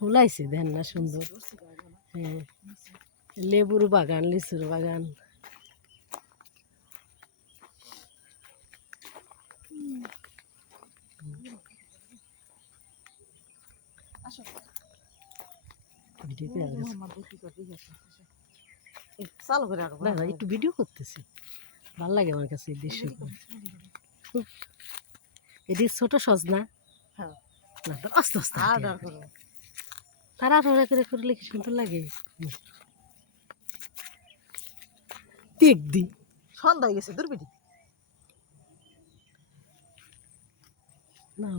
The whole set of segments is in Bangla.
ফুলাইছে দেন না সুন্দর। হ্যাঁ, লেবুর বাগান, লিচুর বাগান। একটু ভিডিও করতেছি, ভালো লাগে আমার কাছে এই দৃশ্য। এটি ছোট সজনা, আস্তে আস্তে তাড়াতাড়ি করে করলে কি সুন্দর লাগে। দেখ দি সন্ধ্যা হয়ে গেছে দুর্বিধি না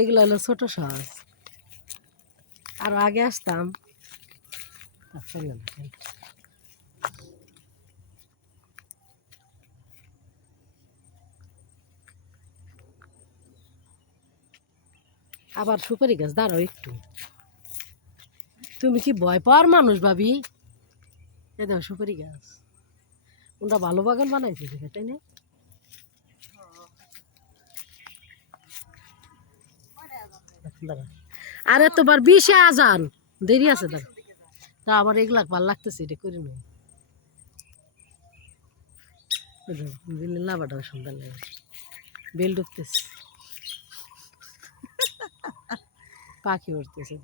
এগুলো হলো ছোট সস। আরো আগে আসতাম। আবার সুপারি গাছ, দাঁড়াও একটু। তুমি কি ভয় পাওয়ার মানুষ ভাবি? এ দাও সুপারি গাছ। ওরা ভালো বাগান বানাইছে দেখে, তাই না? আরে তোমার 20-এ আজান, দেরি আছে দাঁড়া। তা আবার এগুলা ভাল লাগতেছে, এটা করে নেই। লাভাটাও সুন্দর লাগে, বেল ডুবতেছে, পাখি উঠতেছে।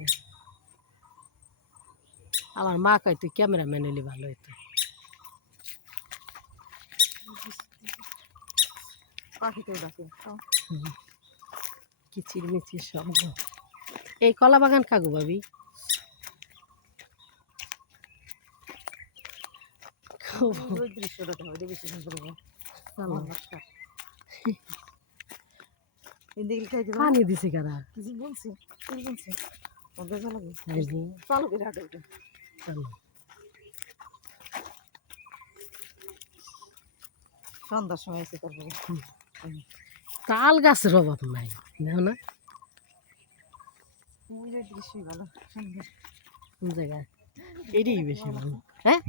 আমার মা কয় তুই ক্যামেরাম্যান হইলে ভালো হইতো। কিচির মিচির শব্দ। এই কলা বাগান কাকু ভাবি? পানি দিছে কারা? সন্ধ্যার সময় এসে তারপরে তাল গাছের অভাব নাই, দেখো না? দৃশ্যই ভালো সুন্দর। কোন জায়গায়? এটাই বেশি ভালো। হ্যাঁ,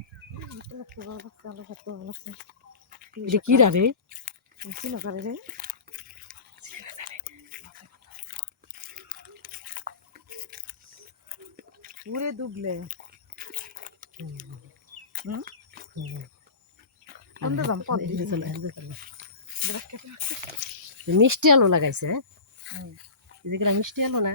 এটা কি রে? পুরে ডুবলে মিষ্টি আলু লাগাইছে। এদিকে মিষ্টি আলু না,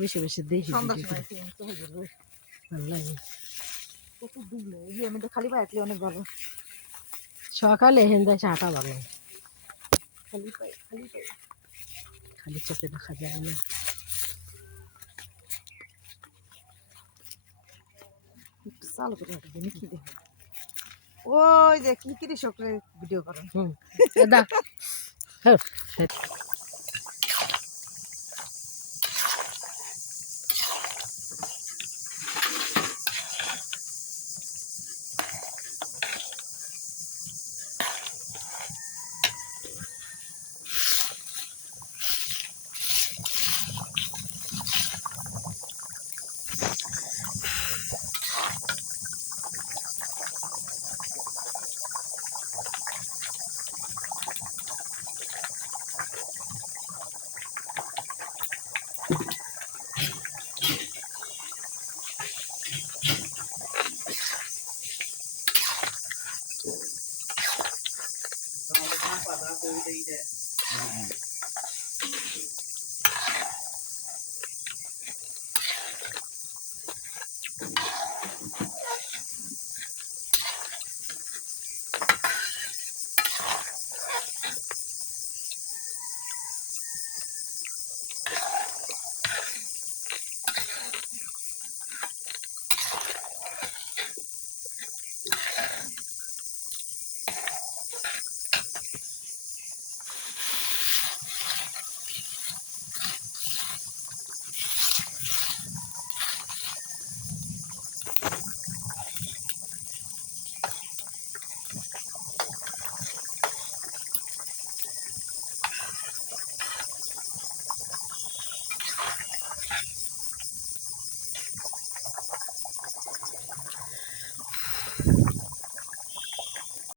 বেশি বেশি দেখি খালি পায়ে হাঁটলে অনেক ভালো। সকালে হেন্দা হাঁটা ভালো, খালি চোখে দেখা যায় না। চালু করে কি দেখো, ওই যে কি কৃষকরা ভিডিও করেন।